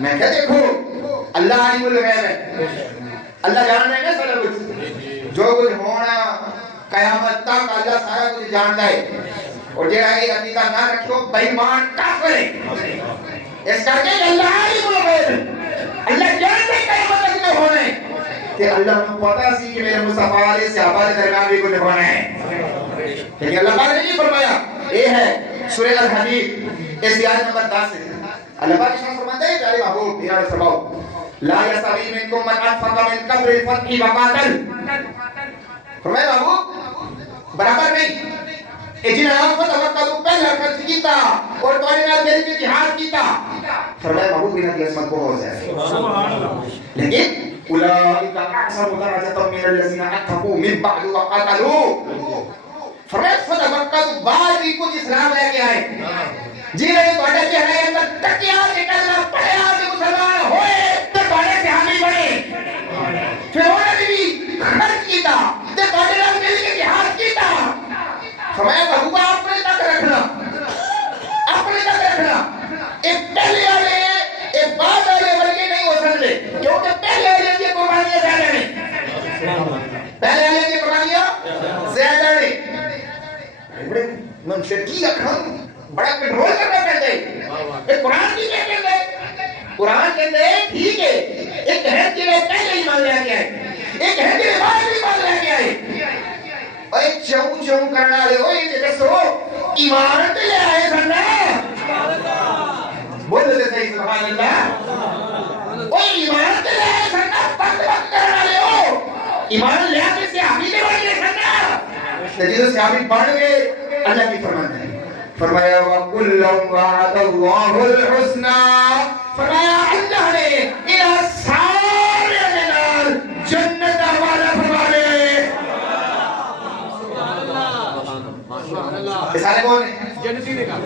میں کہا دیکھو اللہ عالم الغیب ہے، اللہ جانتا ہے نا سارا کچھ، جو کچھ ہونا قیامت تک اللہ سارا کچھ جانتا ہے، اور جہاں یہ عقیدہ نہ رکھو بے ایمان کافر ہے، اس کر کے اللہ عالم الغیب، اللہ جانتا ہے قیامت تک میں ہونا ہے، کہ اللہ کو پتا سی کہ میرے مصطفیٰ علیہ صحابہ کے درمیان بھی کچھ ہونا ہے، لیکن اللہ پاک نے نہیں فرمایا۔ یہ ہے سورہ الحدید اس آیت نمبر 10 سے اللہ پاک نے فرماتا ہے پیارے محبوب میرا فرماؤ لا یستوی منکم من انفق من قبل الفتح وقاتل، فرمایا محبوب برابر نہیں جنہاں فتح پہلا خرچ کیتا اور تمہارے نال میری کے جہاد کیتا، فرمایا محبوب انہاں کی عظمت بہت ہے، لیکن اولئک احسن درجۃ من الذین انفقوا من بعد وقاتلوا، فرمایا فتح مکہ تو بعد بھی کچھ اسلام لے کے آئے، جنہوں نے تواڈے چہرے اندر تکیا تے کلمہ پڑھیا تے مسلمان ہوئے تے تواڈے صحابی بنے، پھر انہوں نے بھی خرچ کیتا تے تواڈے نال مل کے جہاد کیتا، فرمایا محبوبہ اپنے تک رکھنا، اپنے تک رکھنا، ایک پہلے والے ایک بعد والے ورگے نہیں ہو سکتے، کیونکہ پہلے والے کی قربانیاں زیادہ ہیں، پہلے والے کی قربانیاں زیادہ ہیں، بڑے منشکی رکھنا بڑا کنٹرول کرنا پہنتے ہیں، قرآن کی کہتے ہیں، قرآن کہتے ہیں ٹھیک ہے ایک ہے جنہیں پہلے ہی مان لیا گیا ہے، ایک ہے جنہیں بعد بھی مان لیا گیا ہے، اور ایک چون چون کرنا لے ہوئے یہ دسو ایمان تے لے آئے سننا، بولتے تھے صحیح سبحان اللہ، اوہ ایمان تے لے آئے سننا، پک پک کرنا لے ہو ایمان لے آتے صحابی دے بڑھ گئے سننا، تجیدہ صحابی بڑھ گئے، اللہ کی فرمان ہے، فرمایا وَكُلًّا وَعَدَ اللَّهُ الْحُسْنَى، فرمایا اللہ نے انہاں سارے نال جنت والا فرما دے، سبحان اللہ، یہ سارے کون ہیں؟ جنتی نے کہا